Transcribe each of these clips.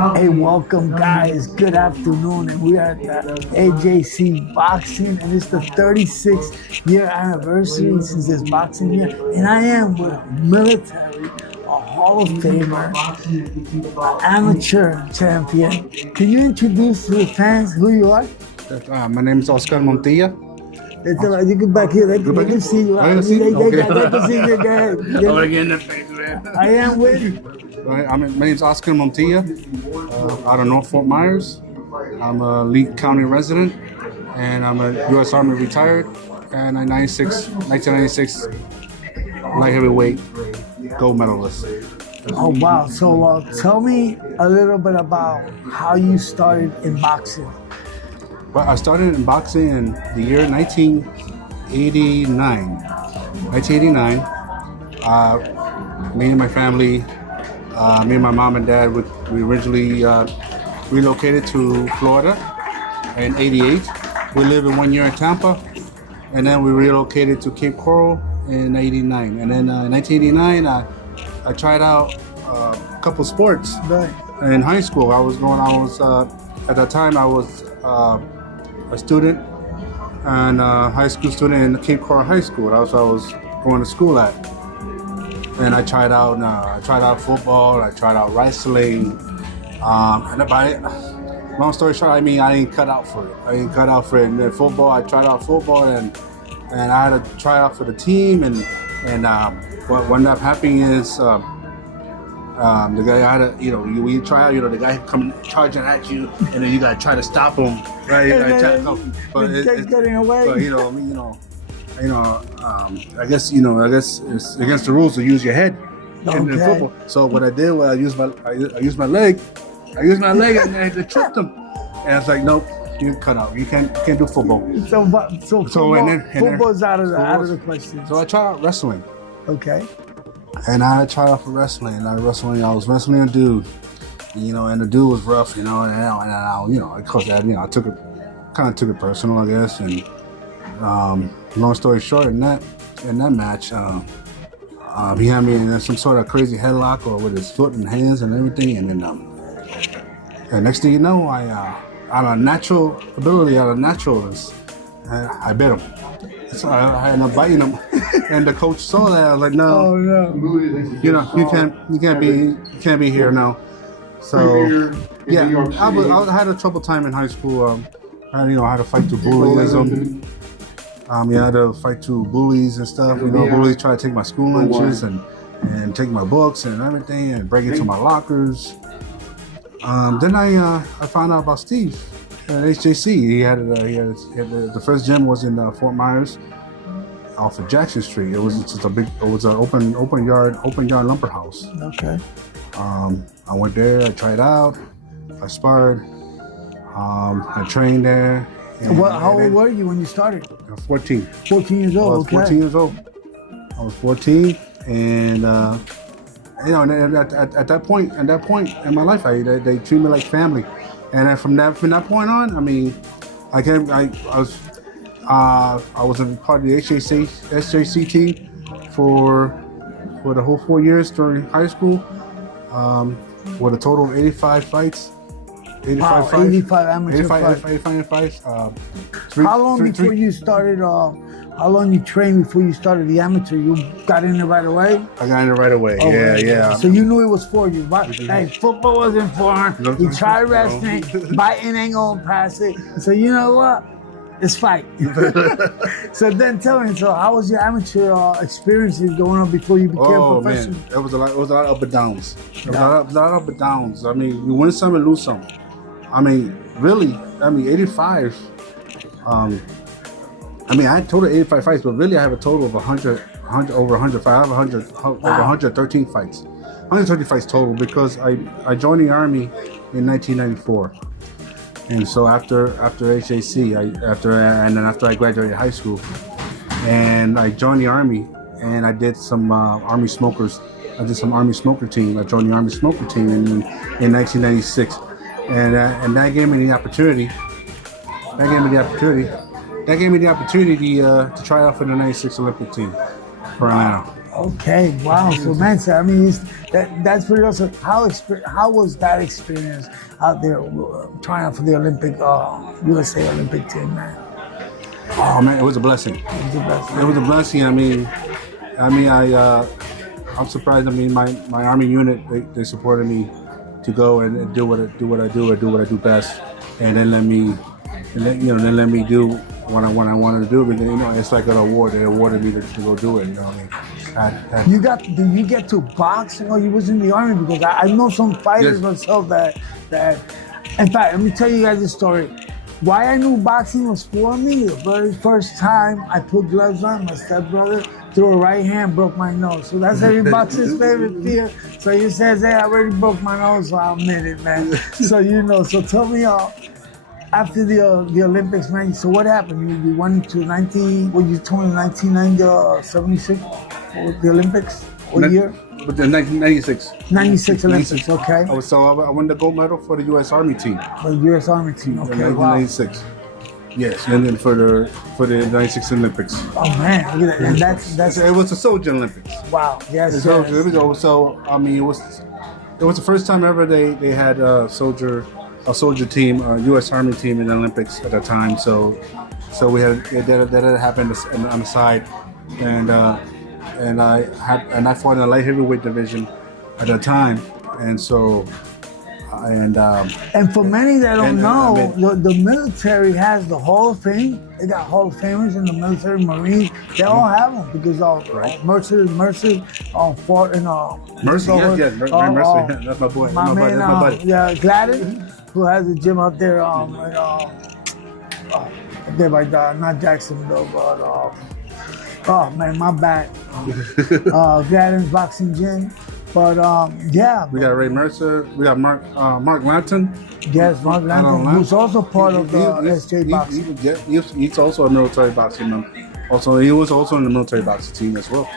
Hey, welcome guys. Good afternoon, and we are at the SJC Boxing, and it's the 36th year anniversary since this boxing year. And I am with a military, a Hall of Famer, an amateur champion. Can you introduce to the fans who you are? My name is Oscar Montilla. You can back here. They can see you. They can see you. Go ahead. I am with. My name is Oscar Montilla, out of North Fort Myers. I'm a Lee County resident, and I'm a U.S. Army retired, and a 1996 light heavyweight gold medalist. Oh, wow. So tell me a little bit about how you started in boxing. Well, I started in boxing in the year 1989. 1989, me and my family, me and my mom and dad, we originally relocated to Florida in 88. We lived in 1 year in Tampa, and then we relocated to Cape Coral in 89. And then in 1989, I tried out a couple sports. Right. In high school. At that time I was a student and high school student in Cape Coral High School. That's what I was going to school at. And I tried out football, I tried out wrestling, long story short, I didn't cut out for it. And then football, I tried out football, and I had to try out for the team, and what ended up happening is the guy had to, you try out, the guy coming charging at you, and then you gotta try to stop him, right? You gotta try to stop him. But getting away. But I guess it's against the rules to use your head in football. So what I did was I used my leg, and I tripped him. And it's like, nope, you cut out. You can't do football. So football's out of the question. So I tried out wrestling. Okay. And I tried out for wrestling. I was wrestling a dude, and the dude was rough, and of course, I took it personal, I guess, and. Long story short, in that match, he had me in some sort of crazy headlock or with his foot and hands and everything, and then and next thing you know, I out of naturalness, I bit him. So I ended up biting him, and the coach saw that. I was like, no, oh, no. You can't be here now. So yeah, I had a trouble time in high school. I had to fight through bullyism. I had to fight through bullies and stuff. Bullies try to take my school lunches and take my books and everything and break into my lockers. Then I found out about Steve at HJC. He had the first gym was in Fort Myers, off of Jackson Street. It was an open yard lumber house. Okay. I went there. I tried out. I sparred. I trained there. How old were you when you started? 14. 14 years old. I was 14 years old. I was 14, and at that point in my life, they treat me like family, and then from that point on, I was a part of the SJC team for the whole 4 years during high school, with a total of 85 fights. 85 amateur fights. How long before you started? How long you trained before you started the amateur? You got in there right away? I got in there right away. Oh, yeah. So you knew it was for you. Right? Hey, football wasn't for him. He tried wrestling. Biting ain't gonna pass it. So you know what? Let's fight. So then tell me, how was your amateur experiences going on before you became professional? Man, it was a lot of up and downs. A lot of up and downs. You win some and lose some. Really, 85. I had total 85 fights, but really I have a total of over 100 fights. I have over 113 fights. 130 fights total because I joined the Army in 1994. And so after HJC, after I graduated high school, and I joined the Army, and I did some Army smokers. I did some Army smoker team. I joined the Army smoker team in 1996. And that gave me the opportunity. That gave me the opportunity to try out for the '96 Olympic team for Atlanta. Okay, wow. So man, so, I mean, that's pretty awesome. How was that experience out there trying out for the Olympic USA Olympic team, man? Oh man, it was a blessing. It was a blessing. It was a blessing. I'm surprised. I mean, my Army unit they supported me to go and do what I do best, and then let me do what I wanted to do. But then, it's like an award. They awarded me to go do it. You know what I mean? Did you get to box? You was in the Army, because I know some fighters myself that. In fact, let me tell you guys a story. Why I knew boxing was for me, the very first time I put gloves on, my stepbrother threw a right hand, broke my nose. So that's every boxer's favorite fear. So he says, hey, I already broke my nose, so I'll admit it, man. So tell me, after the Olympics, man, so what happened? You went to 1976, the Olympics? What year? But the 1996. 96 Olympics, okay. So I won the gold medal for the U.S. Army team. The U.S. Army team, okay, in 1996. Wow. Yes, and then for the 96 Olympics. Oh man, look at that. And that's it was the Soldier Olympics. Wow, yes. There we go. So I mean, it was the first time ever they had a soldier team, a U.S. Army team in the Olympics at that time. So we had that happened on the side, and I fought in the light heavyweight division at the time, and so. And for many that don't know, the military has the Hall of Fame. They got Hall of Famers in the military, Marines. They all have them because Mercer fought in Mercer. Yes, Mercer. That's my boy. My man, that's my buddy. Yeah, Gladden, who has a gym out there. There by not Jacksonville, but oh man, my bad. Gladden's boxing gym. But yeah, we got Ray Mercer. We got Mark Lanton. Yes, Mark Lanton, who's also part of the SJ Boxing. He's also a military boxing man. He was also in the military boxing team as well.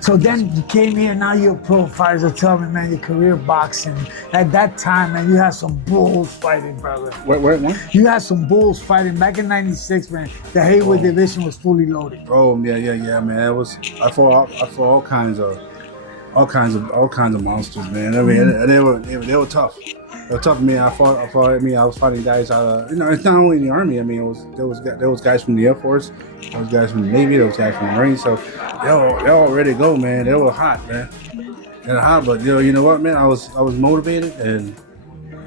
So then you came here. Now you're a pro fighter. So tell me, man, your career boxing at that time, man, you had some bulls fighting, brother. What? You had some bulls fighting back in '96, man. The heavyweight division was fully loaded. Oh yeah, man. I fought all kinds of monsters, man. I mean, they were tough. They were tough. I was fighting guys out of, it's not only in the Army. I mean, there was guys from the Air Force, there was guys from the Navy, there was guys from the Marines. So they all ready to go, man. They were hot, man. And hot, but you know what, man? I was motivated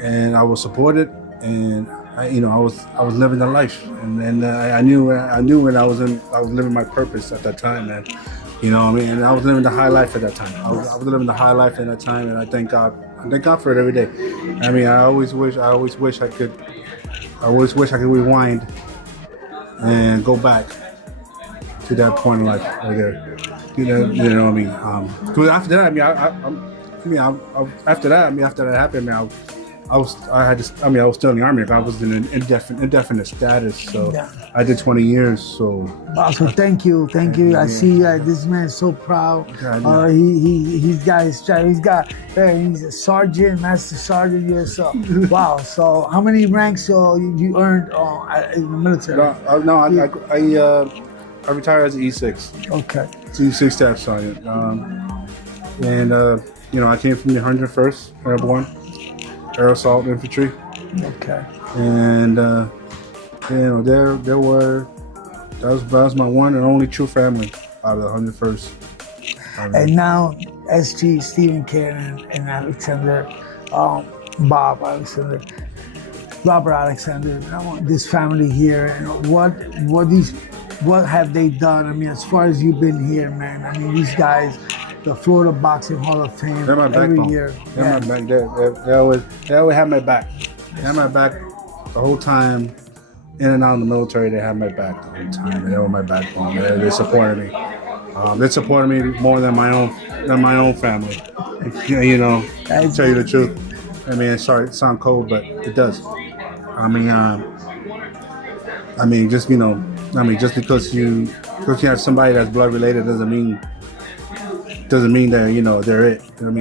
and I was supported, and I was living the life, and I knew when I was living my purpose at that time, man. You know what I mean? And I was living the high life at that time. I was living the high life at that time, and I thank God. I thank God for it every day. I mean, I always wish I could rewind and go back to that point in life right there. You know what I mean? Because after that, after that happened, man, I was still in the Army. I was in an indefinite status, so I did 20 years. So wow, so thank you. I see this man is so proud. He's a sergeant, master sergeant. Yes, so wow. So how many ranks you earned in the military? I retired as an E6. Okay. E6 staff sergeant, and I came from the 101st Airborne Air Assault Infantry. Okay. And that was my one and only true family out of the 101st. And now SG, Stephen Cannon, and Alexander, Robert Alexander, this family here, what have they done? I mean, as far as you've been here, man, I mean, these guys, the Florida Boxing Hall of Fame, they're my every year. They're my back. They always have my back. They had my back the whole time. In and out of the military, they had my back the whole time. They were my backbone. They supported me. They supported me more than my own family. To tell you the truth. I mean, sorry, it sounds cold, but it does. Just because you have somebody that's blood related doesn't mean that they're it. No.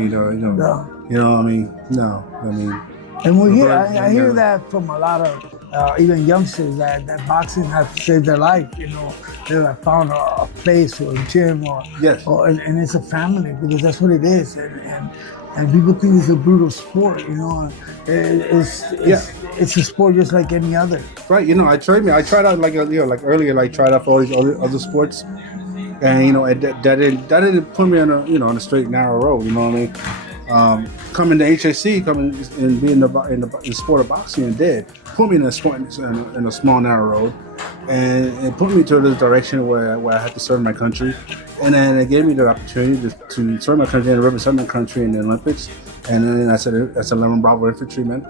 And I hear that from a lot of even youngsters that boxing has saved their life. You know, they have found a place or a gym Yes. and it's a family because that's what it is. And people think it's a brutal sport. You know, it's a sport just like any other. Right. You know, I tried out like earlier, like tried out for all these other sports, and you know, that didn't put me on on a straight narrow road. You know what I mean? Coming to HJC, coming and being in the sport of boxing, and did put me in a small narrow road, and it put me to this direction where I had to serve my country, and then it gave me the opportunity to serve my country and represent my country in the Olympics, and then I said as a 11 Bravo infantryman,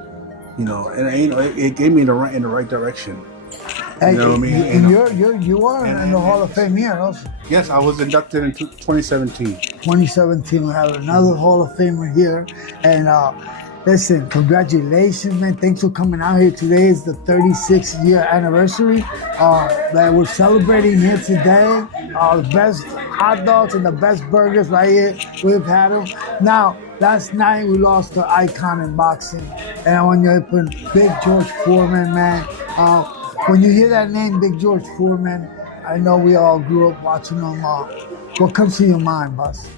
you know, and you know it gave me in the right direction. Hey, you know what I mean? And you are in the Hall of Fame here also. Yes, I was inducted in 2017. 2017, we have another Hall of Famer here. And listen, congratulations, man. Thanks for coming out here. Today is the 36th year anniversary that we're celebrating here today. The best hot dogs and the best burgers right here. We've had them. Now, last night we lost the icon in boxing. And I want you to put Big George Foreman, man. When you hear that name, Big George Foreman, I know we all grew up watching him. What comes to your mind, boss?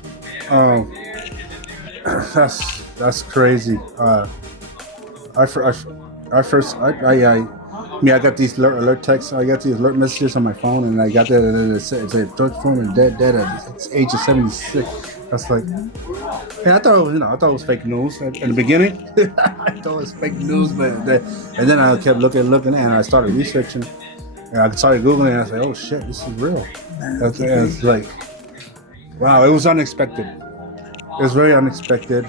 That's crazy. I got these alert texts. I got these alert messages on my phone, and I got that. And it said George Foreman dead at the age of 76. That's like, hey, I thought it was fake news in the beginning. I thought it was fake news, and then I kept looking, and I started researching. And I started Googling, and I was like, oh shit, this is real. It's like, wow, it was unexpected. It was very unexpected.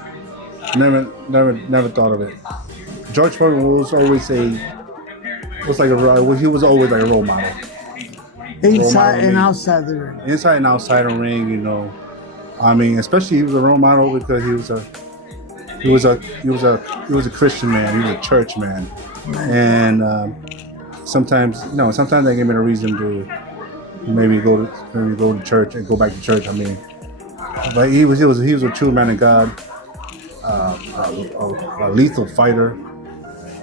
Never thought of it. George Foreman was always he was always like a role model. Inside and outside the ring. Inside and outside the ring, you know. I mean, especially he was a role model because he was a Christian man. He was a church man, and sometimes they gave me a reason to maybe go to church and go back to church. I mean, but he was a true man of God, a lethal fighter,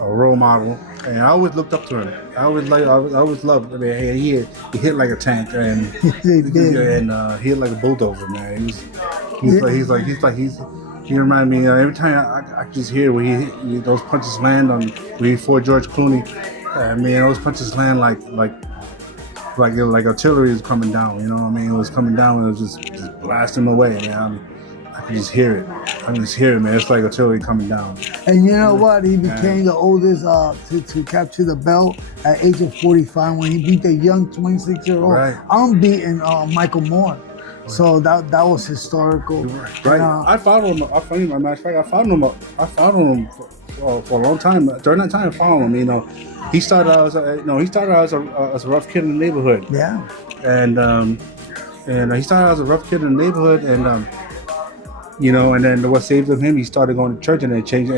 a role model, and I always looked up to him. I always loved. I mean, he hit like a tank, and he hit like a bulldozer, man. He reminded me every time I just hear when those punches land when he fought George Clooney. I mean, those punches land like artillery is coming down. You know what I mean? It was coming down, and it was just blasting away, man. I mean, I can just hear it. Man. It's like artillery coming down. And you know what? He became the oldest to capture the belt at age of 45 when he beat the young 26-year-old unbeaten Michael Moore. So that was historical. Right. I followed him. I followed him for a long time. During that time, I followed him. You know, he started out as a rough kid in the neighborhood. Yeah. And he started out as a rough kid in the neighborhood, and you know, and then what saved him, he started going to church, and it changed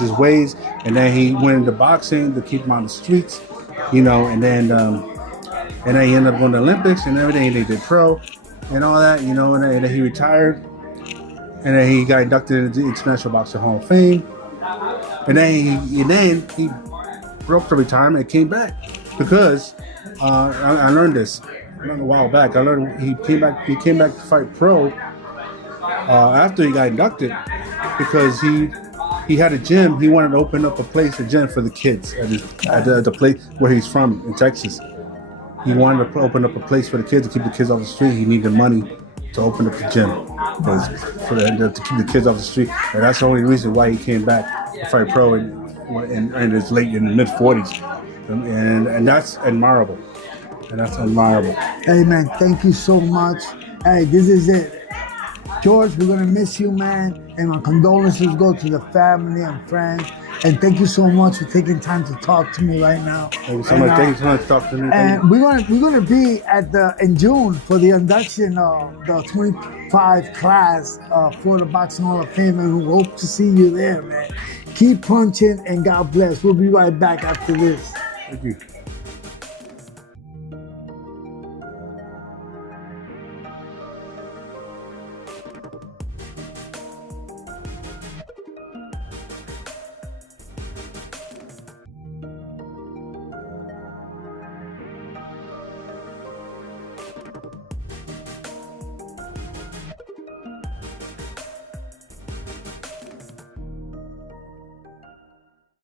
his ways, and then he went into boxing to keep him on the streets, you know, and then he ended up going to the Olympics and everything, and he did pro and all that, you know, and then he retired, and then he got inducted into the International Boxing Hall of Fame, and then he broke the retirement and came back because I learned this a while back. I learned he came back to fight pro. After he got inducted, because he had a gym, he wanted to open up a gym for the kids at the place where he's from in Texas. He wanted to open up a place for the kids to keep the kids off the street. He needed money to open up the gym to keep the kids off the street, and that's the only reason why he came back to fight pro in the mid 40s, and that's admirable. Hey man, thank you so much. Hey, this is it. George, we're going to miss you, man. And my condolences go to the family and friends. And thank you so much for taking time to talk to me right now. Thank you so much. Thank you so much for talking to me. And we're gonna be in June for the induction of the 25 class for the Boxing Hall of Fame, and we hope to see you there, man. Keep punching, and God bless. We'll be right back after this. Thank you.